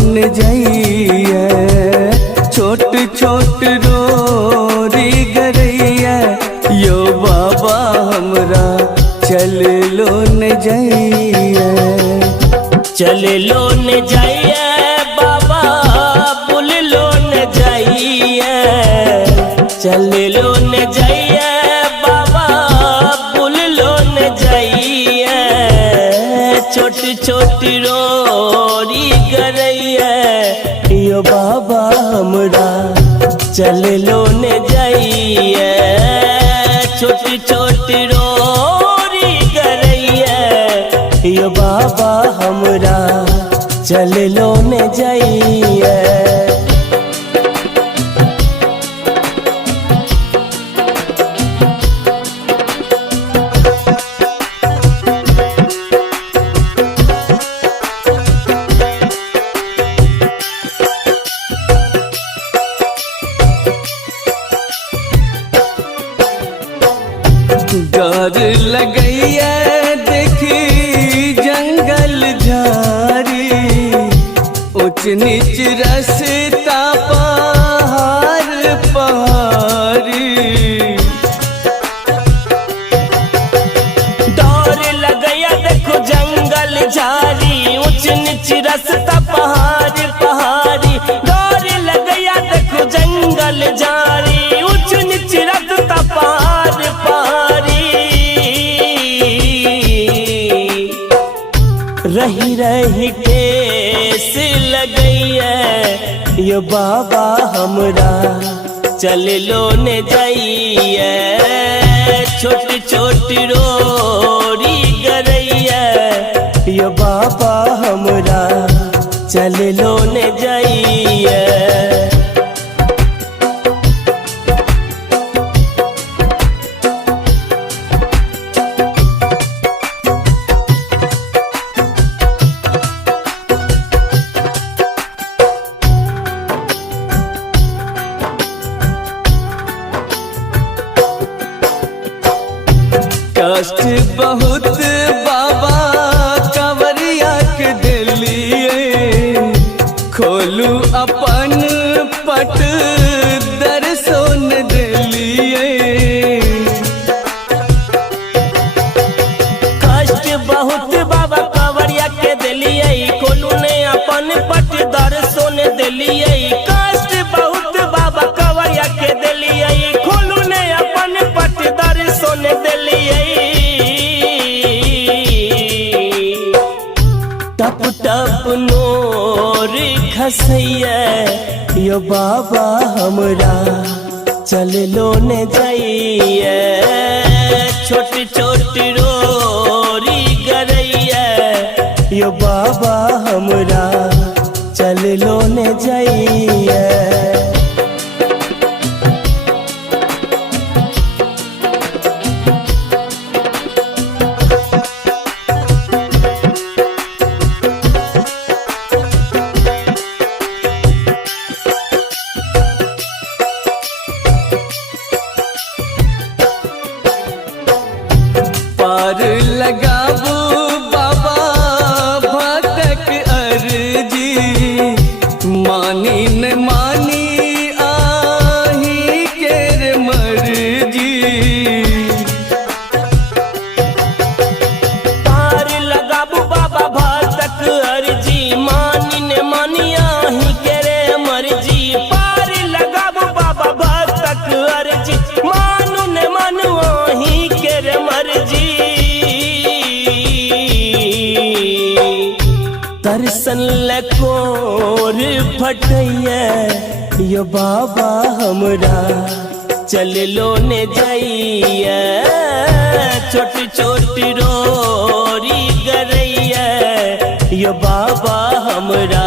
न जाइए, छोट छोट रोरी गरैया यो बाबा हमरा चल लो न जाइए। चल लो न जाइए बाबा बुल लो न जाइए, चल लो न जाइए बाबा बुल लो न जाइए। छोटी छोटी रोरी गरैया यो बाबा हमरा चल लो न जाइए। छोटी छोटी रोरी गरैया यो बाबा हमरा चल लो न जाइए। डर लगैया देखी जंगल झारी, ऊंच नीच रास्ता पहाड़ पहाड़ी। डर लगैया देखो जंगल झारी, ऊंच नीच रास्ता पहाड़ पहाड़ी। डर लगैया देखो जंगल झारी, ऊंच नीच रास्ता पहाड़ पहाड़ी। रही रही ठेस लगैया यो बाबा हमरा चल लो न जाइए। छोटी छोटी रोरी गरैया यो बाबा हमरा चल लो न जाइए। कष्ट बहुत बाबा कंवरिया के दिलिए, खोलू अपन पट दर्शन दिलिए। कष्ट बहुत बाबा कंवरिया के दिलिए, खोलू ने अपन पट दर्शन दिलिए। कष्ट बहुत बाबा कंवरिया के दिलिए, खोलू ने अपन पट दर्शन दिलिए। टप टप नोर खसैया यो बाबा हमरा चल लो न जाइए। छोटी छोटी रोरी गरैया यो बाबा हमरा चल लो न जाइए। पार लगाबू बाबा भटक अर्जी, मानी न मानी आही केर मर्जी। पार लगाबू बाबा भटक अर्जी, मानी न मानी आही केरे मर्जी। पार लगाबू बाबा भटक अर्जी, मानू न मानू आही केरे मर्जी। दर्शन लकोर फटैया यो बाबा हमरा चल लो न जाइए। छोटी छोटी रोरी गरैया यो बाबा हमरा